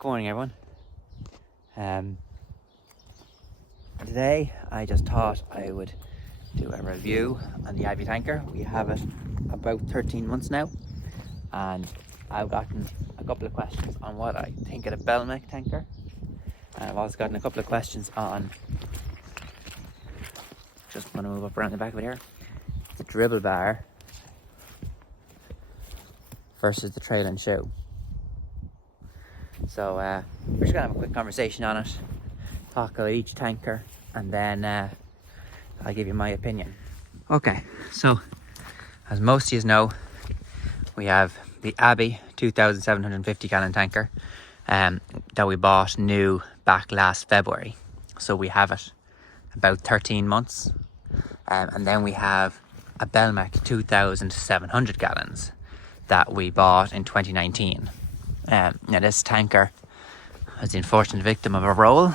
Good morning, everyone. Today I just thought I would do a review on the Abbey Tanker. We have it about 13 months now, and I've gotten a couple of questions on what I think of the Belmac tanker, and I've also gotten a couple of questions on, just want to move up around the back of it here, the dribble bar versus the trail and shoe. So we're just gonna have a quick conversation on it, talk about each tanker, and then I'll give you my opinion. Okay, so as most of you know, we have the Abbey 2,750 gallon tanker that we bought new back last February. So we have it about 13 months. And then we have a Belmac 2,700 gallons that we bought in 2019. Now this tanker was the unfortunate victim of a roll,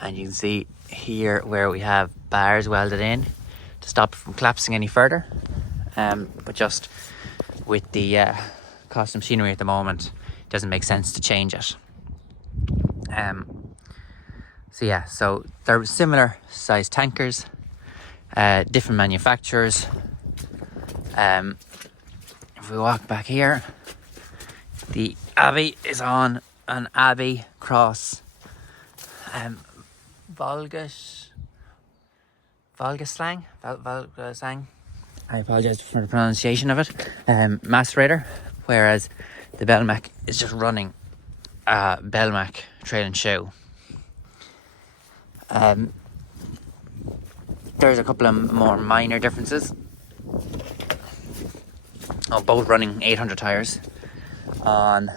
and you can see here where we have bars welded in to stop it from collapsing any further, but just with the cost of machinery at the moment, it doesn't make sense to change it. So they're similar size tankers, different manufacturers. If we walk back here, the Abbey is on an Abbey Cross Volgasang. I apologise for the pronunciation of it. Macerator, whereas the Belmac is just running Belmac trail and shoe. There's a couple of more minor differences. Both running 800 tyres on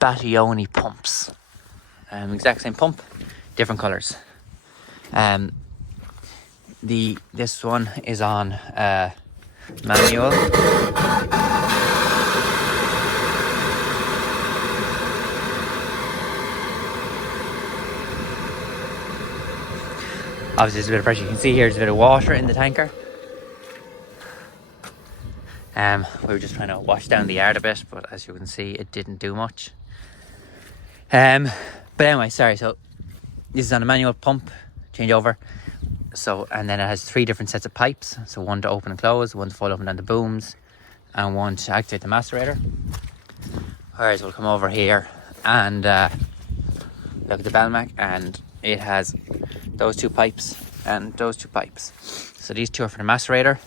Battioni pumps. Exact same pump, different colours. This one is on manual. Obviously there's a bit of pressure. You can see here there's a bit of water in the tanker. We were just trying to wash down the yard a bit, but as you can see, it didn't do much. But anyway, sorry. So this is on a manual pump changeover. So, and then it has 3 different sets of pipes. So one to open and close, one to fold up and down the booms, and one to activate the macerator. Whereas we'll come over here and look at the Belmac, and it has those 2 pipes and those 2 pipes. So these 2 are for the macerator,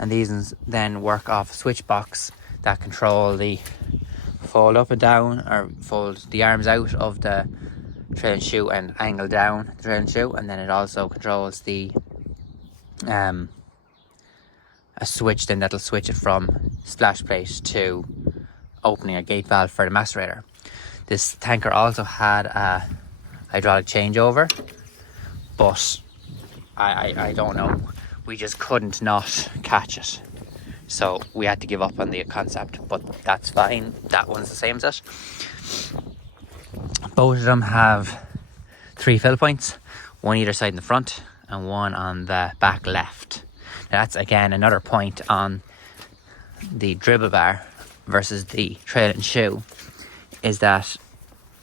and these then work off a switch box that control the fold up and down, or fold the arms out of the trail and shoe and angle down the trail and shoe. And then it also controls the a switch then that'll switch it from splash plate to opening a gate valve for the macerator. This tanker also had a hydraulic changeover, but I don't know, we just couldn't not catch it, so we had to give up on the concept, but that's fine. That one's the same as it. Both of them have 3 fill points, one either side in the front and one on the back left. Now that's again another point on the dribble bar versus the trail and shoe, is that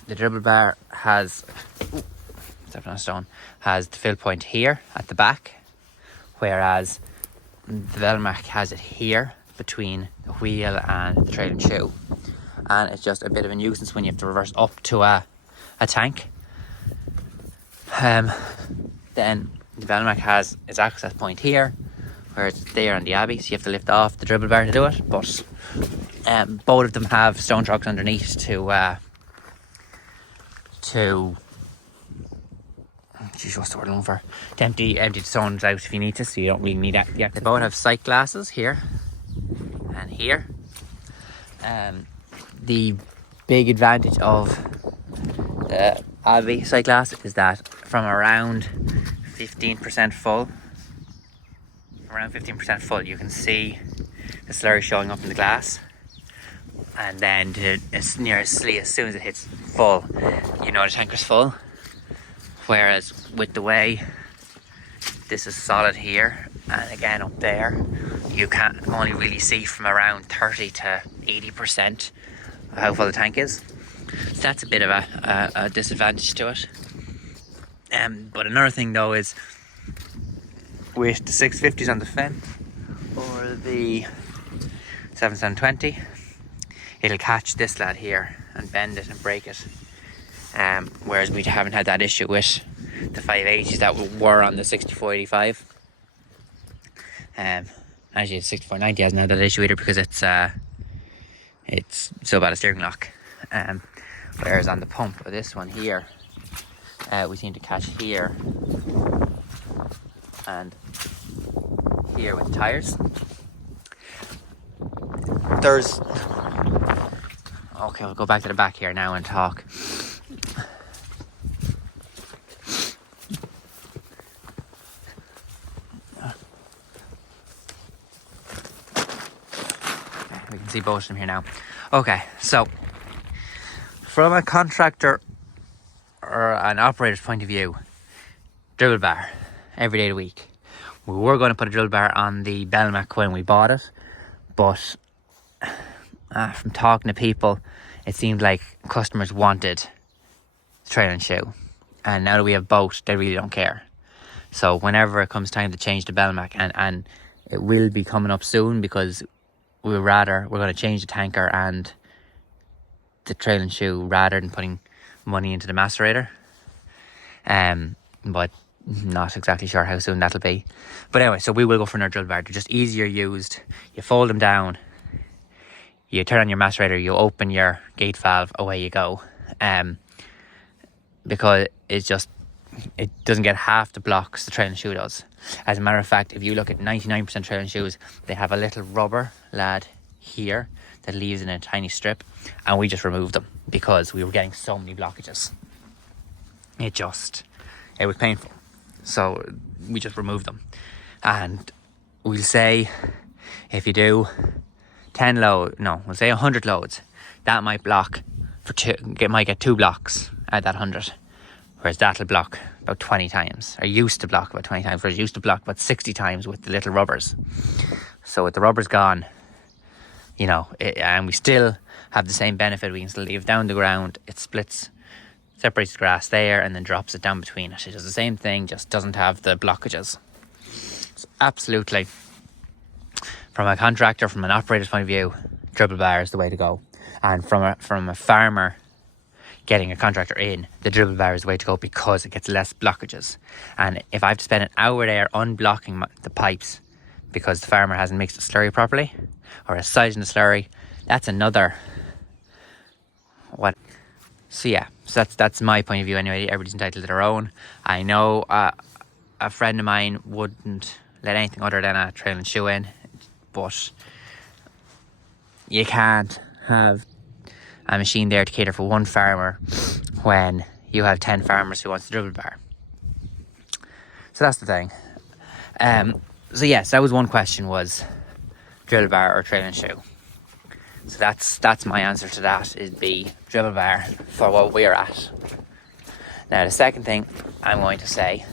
the dribble bar has the fill point here at the back, whereas the Belmac has it here between the wheel and the trail and shoe, and it's just a bit of a nuisance when you have to reverse up to a tank. Then the Belmac has its access point here, where it's there on the Abbey, so you have to lift off the dribble bar to do it. But both of them have stone trucks underneath to what's the word I'm looking for? To empty the stones out if you need to, so you don't really need that. Yeah, they both have sight glasses here and here. The big advantage of the Abbey sight glass is that from around 15% full, you can see the slurry showing up in the glass, and then as soon as it hits full, you know the tanker's full. Whereas with the way this is solid here, and again up there, you can't, only really see from around 30 to 80% of how full the tank is. So that's a bit of a disadvantage to it. But another thing though is with the 650s on the fence or the 7720, it'll catch this lad here and bend it and break it. Whereas we haven't had that issue with the 580s that were on the 6485. Actually, the 6490 hasn't had that issue either because it's so bad a steering lock. Whereas on the pump of this one here, we seem to catch here and here with the tires. Okay, we'll go back to the back here now and talk. We can see both of them here now. Okay, so from a contractor or an operator's point of view, dribble bar every day of the week. We were going to put a dribble bar on the Belmac when we bought it, but from talking to people, it seemed like customers wanted the trail and shoe, and now that we have both, they really don't care. So whenever it comes time to change the Belmac, and it will be coming up soon, because we're going to change the tanker and the trail and shoe rather than putting money into the macerator. But not exactly sure how soon that'll be. But anyway, so we will go for another drill bar. They're just easier used. You fold them down, you turn on your macerator, you open your gate valve, away you go. Because it doesn't get half the blocks the trail and shoe does. As a matter of fact, if you look at 99% trail and shoes, they have a little rubber lad here that leaves in a tiny strip, and we just removed them because we were getting so many blockages. It was painful, so we just removed them. And we'll say if you do 100 loads, that might block might get 2 blocks at that 100, whereas that'll block about 20 times, or used to block about 20 times, whereas it used to block about 60 times with the little rubbers. So with the rubbers gone, and we still have the same benefit. We can still leave it down the ground. It separates the grass there and then drops it down between it. It does the same thing, just doesn't have the blockages. So absolutely, from a contractor, from an operator's point of view, dribble bar is the way to go. And from a farmer getting a contractor in, the dribble bar is the way to go because it gets less blockages. And if I have to spend an hour there unblocking the pipes because the farmer hasn't mixed the slurry properly or is sizing the slurry, that's another what. So yeah, so that's my point of view anyway. Everybody's entitled to their own. I know a friend of mine wouldn't let anything other than a trail and shoe in, but you can't have a machine there to cater for one farmer when you have 10 farmers who wants the dribble bar. So that's the thing. So yes, that was one question, was dribble bar or trail and shoe. So that's my answer to that. It'd be dribble bar for what we're at. Now the second thing I'm going to say,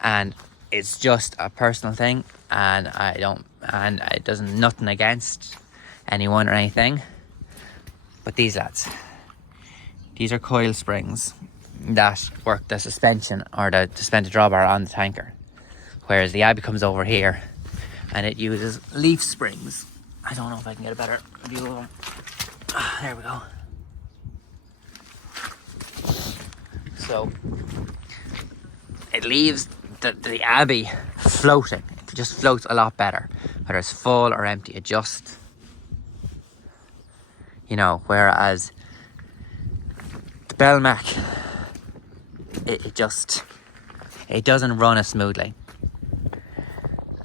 and it's just a personal thing, and it doesn't nothing against anyone or anything, but these lads, these are coil springs that work the suspension or the suspended drawbar on the tanker, whereas the Abbey comes over here and it uses leaf springs. I don't know if I can get a better view of them. There we go. So it leaves the Abbey floating. It just floats a lot better, whether it's full or empty. It just, whereas the Belmac, it doesn't run as smoothly.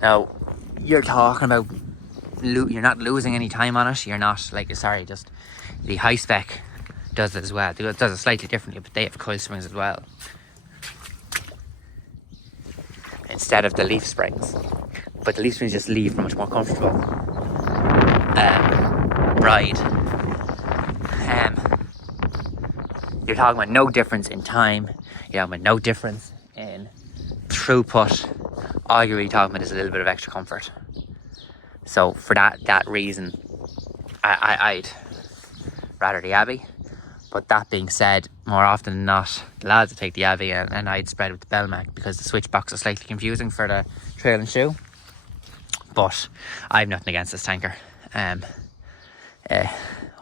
Now you're talking about you're not losing any time on it. You're not just the high spec does it as well. It does it slightly differently, but they have coil springs as well instead of the leaf springs. But the leaf springs just leave a much more comfortable ride. You're talking about no difference in time. You're talking about no difference in throughput. All you're really talking about is a little bit of extra comfort. So for that reason, I'd rather the Abbey. But that being said, more often than not, the lads would take the Abbey and I'd spread with the Belmac, because the switch box is slightly confusing for the trail and shoe. But I've nothing against this tanker.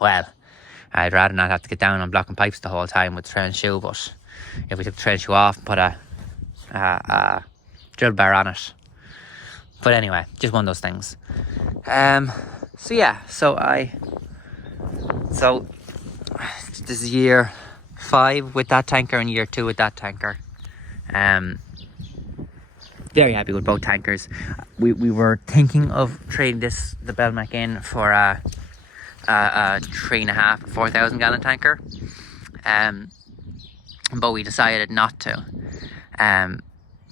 Well, I'd rather not have to get down on blocking pipes the whole time with the trail and shoe, but if we took the trail and shoe off and put a drill bar on it. But anyway, just one of those things. So yeah, so this is year 5 with that tanker and year 2 with that tanker. Very happy with both tankers. We were thinking of trading the Belmac in for a 3.5 4,000 gallon tanker, but we decided not to.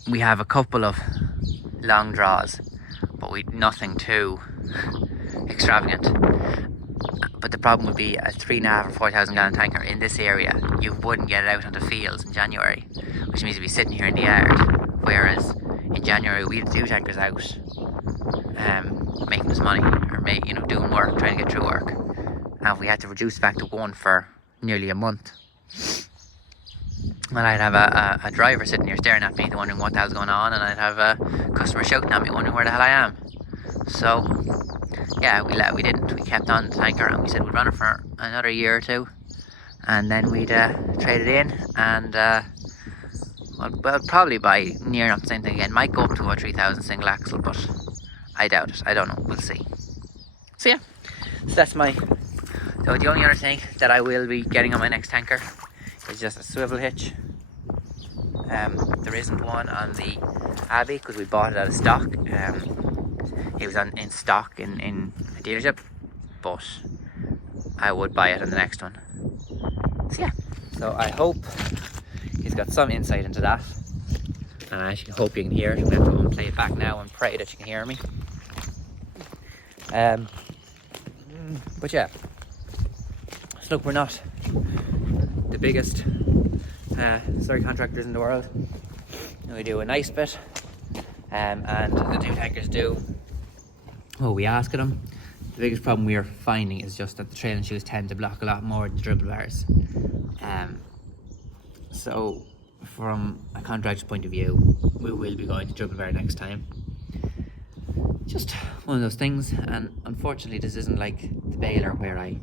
We have a couple of long draws, but nothing too extravagant. But the problem would be a 3.5 or 4,000 gallon tanker in this area. You wouldn't get it out onto fields in January, which means you'd be sitting here in the yard. Whereas in January we had 2 tankers out, making us money, or doing work, trying to get through work. And we had to reduce back to 1 for nearly a month. And I'd have a driver sitting here staring at me, wondering what the hell's going on, and I'd have a customer shouting at me, wondering where the hell I am. So yeah, we didn't. We kept on the tanker, and we said we'd run it for another year or 2, and then we'd trade it in, and well, probably buy near enough the same thing again. Might go up to a 3,000 single axle, but I doubt it. I don't know. We'll see. So yeah, so that's so the only other thing that I will be getting on my next tanker is just a swivel hitch. There isn't one on the Abbey because we bought it out of stock. It was in stock in a dealership, but I would buy it on the next one. So yeah, so I hope he's got some insight into that, and I actually hope you can hear it. I'm going to have to go and play it back now and pray that you can hear me. But yeah, so look, we're not the biggest slurry contractors in the world. We do a nice bit, and the 2 tankers do what we ask of them. The biggest problem we are finding is just that the trail and shoes tend to block a lot more than the dribble bars. So from a contractor's point of view, we will be going to dribble bar next time. Just one of those things, and unfortunately this isn't like the baler where I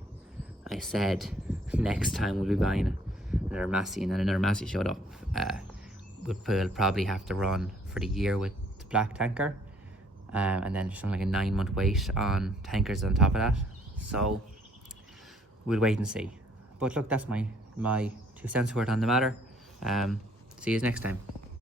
said next time we'll be buying another Massey, and then another Massey showed up. We'll probably have to run for the year with the black tanker, and then just something like a 9-month wait on tankers on top of that. So we'll wait and see. But look, that's my 2 cents worth on the matter. See you next time.